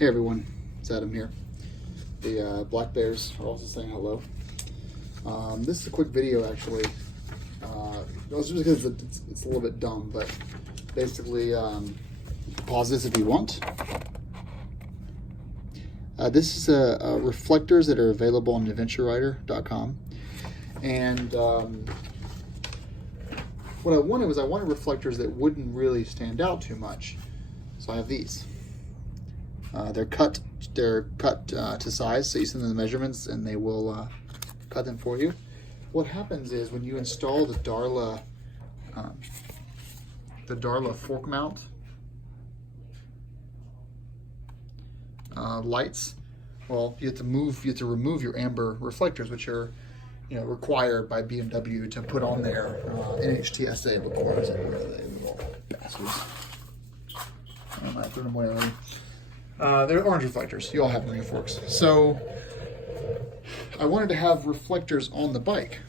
Hey everyone, it's Adam here. The black bears are also saying hello. This is a quick video actually. Just because it's a little bit dumb, but basically pause this if you want. This is reflectors that are available on adventurerider.com, and what I wanted reflectors that wouldn't really stand out too much. So I have these. They're cut to size, so you send them the measurements and they will cut them for you. What happens is when you install the Darla fork mount lights, well, you have to remove your amber reflectors, which are required by BMW to put on their NHTSA requires it. Where are they, little bastards? I might throw them away already. They're orange reflectors. You all have marine forks. So I wanted to have reflectors on the bike.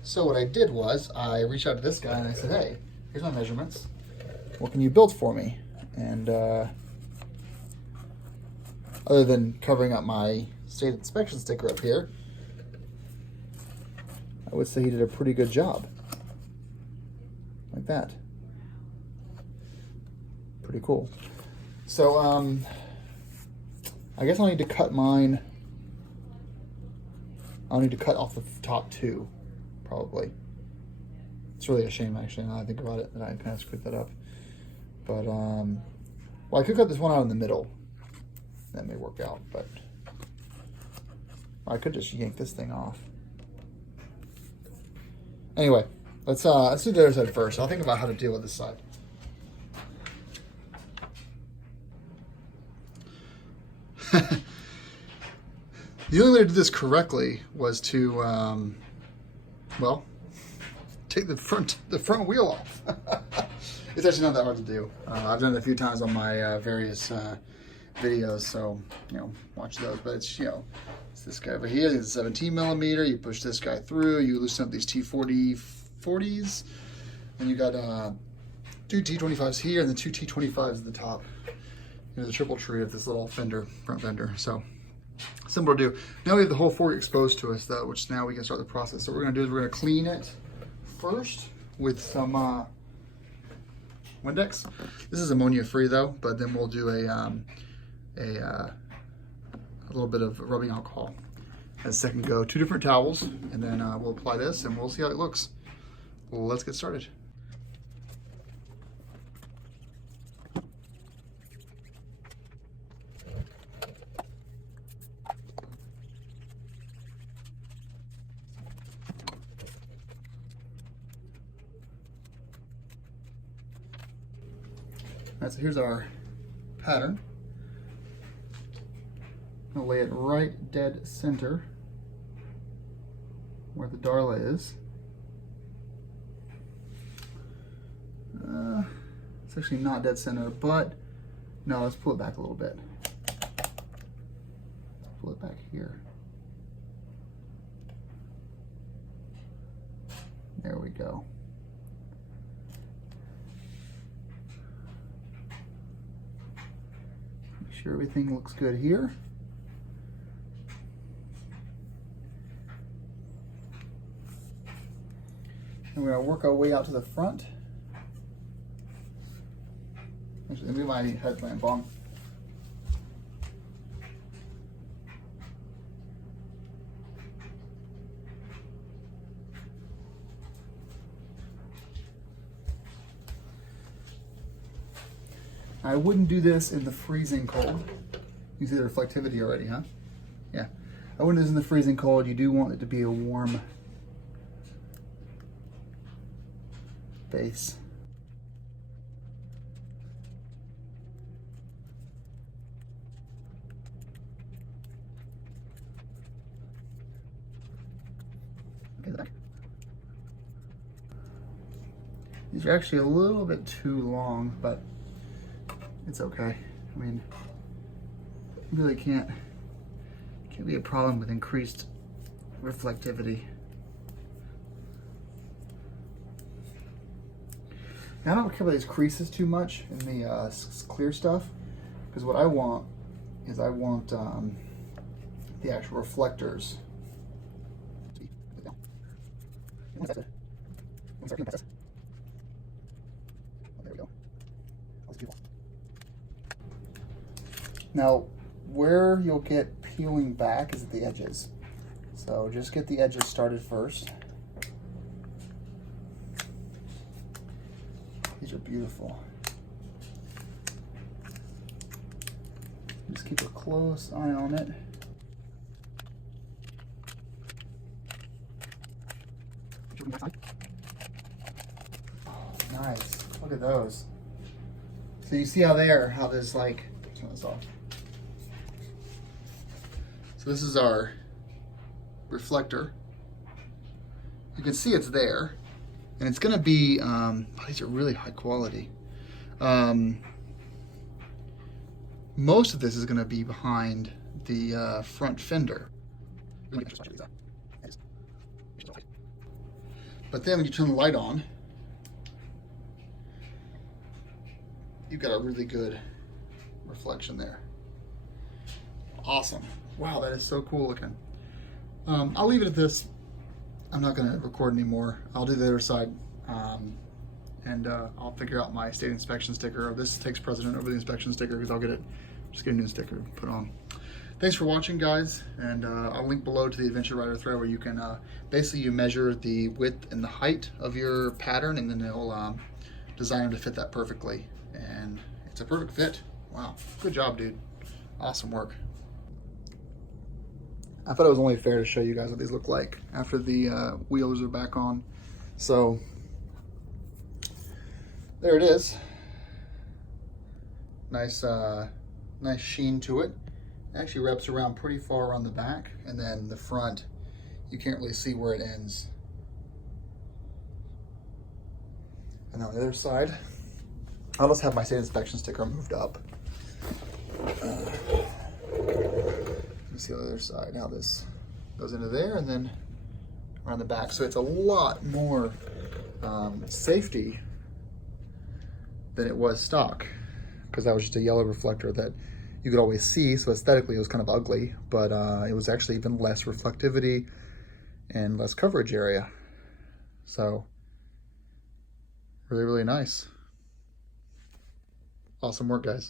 So what I did was I reached out to this guy and I said, hey, here's my measurements. What can you build for me? And other than covering up my state inspection sticker up here, I would say he did a pretty good job. Like that. Pretty cool. So I guess I'll need to cut mine. I'll need to cut off the top two, probably. It's really a shame actually now I think about it that I kind of screwed that up. But well, I could cut this one out in the middle. That may work out, but I could just yank this thing off. Anyway, let's do the other side first. I'll think about how to deal with this side. The only way to do this correctly was to, well, take the front wheel off. It's actually not that hard to do. I've done it a few times on my various videos, so watch those. But it's it's this guy over here. It's a 17 millimeter. You push this guy through. You loosen up these T40s, and you got two T25s here, and the two T25s at the top. The triple tree of this little fender, front fender. So simple to do. Now we have the whole fork exposed to us though, which now we can start the process. So what we're gonna do is we're gonna clean it first with some Windex. This is ammonia free though, but then we'll do a little bit of rubbing alcohol as second go. 2 different towels, and then we'll apply this and we'll see how it looks. Well, let's get started. Alright, so here's our pattern. I'm gonna lay it right dead center where the Darla is. It's actually not dead center, but no, let's pull it back a little bit. Pull it back here. There we go. Make sure everything looks good here. And we're going to work our way out to the front. Actually, let me move my headlamp on. I wouldn't do this in the freezing cold. You see the reflectivity already, huh? Yeah. I wouldn't do this in the freezing cold. You do want it to be a warm base. These are actually a little bit too long, but it's okay. I mean, it really can't be a problem with increased reflectivity. Now I don't care about these creases too much in the clear stuff, because what I want is the actual reflectors. There we go. Now, where you'll get peeling back is at the edges. So just get the edges started first. These are beautiful. Just keep a close eye on it. Oh, nice. Look at those. So you see how there's like, turn this off. So this is our reflector. You can see it's there, and it's going to be, these are really high quality. Most of this is going to be behind the front fender. But then when you turn the light on, you've got a really good reflection there. Awesome. Wow, that is so cool looking. I'll leave it at this. I'm not going to record anymore. I'll do the other side, and I'll figure out my state inspection sticker. This takes precedent over the inspection sticker because I'll just get a new sticker to put on. Thanks for watching, guys, and I'll link below to the Adventure Rider thread where you can basically you measure the width and the height of your pattern, and then it'll design them to fit that perfectly. And it's a perfect fit. Wow, good job, dude. Awesome work. I thought it was only fair to show you guys what these look like after the wheels are back on. So there it is. Nice, nice sheen to it. It actually wraps around pretty far around the back, and then the front, you can't really see where it ends. And on the other side, I'll just have my state inspection sticker moved up. You see on the other side how this goes into there and then around the back. So it's a lot more safety than it was stock, because that was just a yellow reflector that you could always see. So aesthetically it was kind of ugly, but it was actually even less reflectivity and less coverage area. So really, really nice. Awesome work, guys.